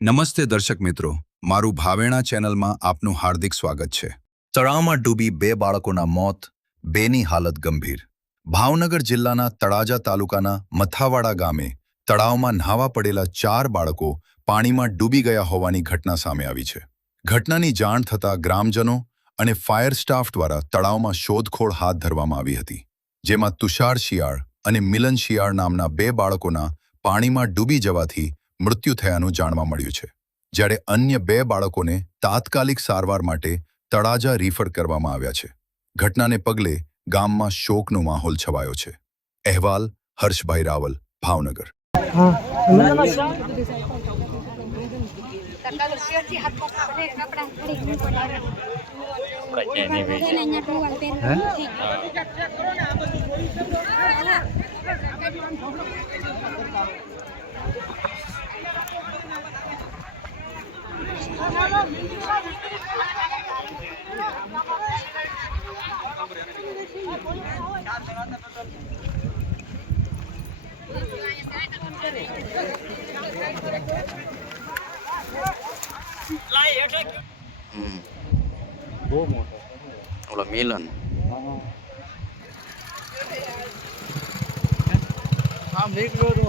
નમસ્તે દર્શક મિત્રો, મારું ભાવેણા ચેનલમાં આપનું હાર્દિક સ્વાગત છે. તળાવમાં ડૂબી 2 બાળકોના મોત, બેની હાલત ગંભીર. ભાવનગર જિલ્લાના તળાજા તાલુકાના મથાવાડા ગામે તળાવમાં ન્હાવા પડેલા 4 બાળકો પાણીમાં ડૂબી ગયા હોવાની ઘટના સામે આવી છે. ઘટનાની જાણ થતાં ગ્રામજનો અને ફાયર સ્ટાફ દ્વારા તળાવમાં શોધખોળ હાથ ધરવામાં આવી હતી, જેમાં તુષાર શિયાળ અને મિલન શિયાળ નામના 2 બાળકોના પાણીમાં ડૂબી જવાથી મૃત્યુ થયાનું જાણવા મળ્યું છે, જ્યારે અન્ય 2 બાળકોને તાત્કાલિક સારવાર માટે તળાજા રિફર કરવામાં આવ્યા છે. ઘટનાને પગલે ગામમાં શોકનો માહોલ છવાયો છે. અહેવાલ હર્ષભાઈ રાવલ, ભાવનગર. બહુ મોટો ઓલો મિલન આમ નીકળ્યો તો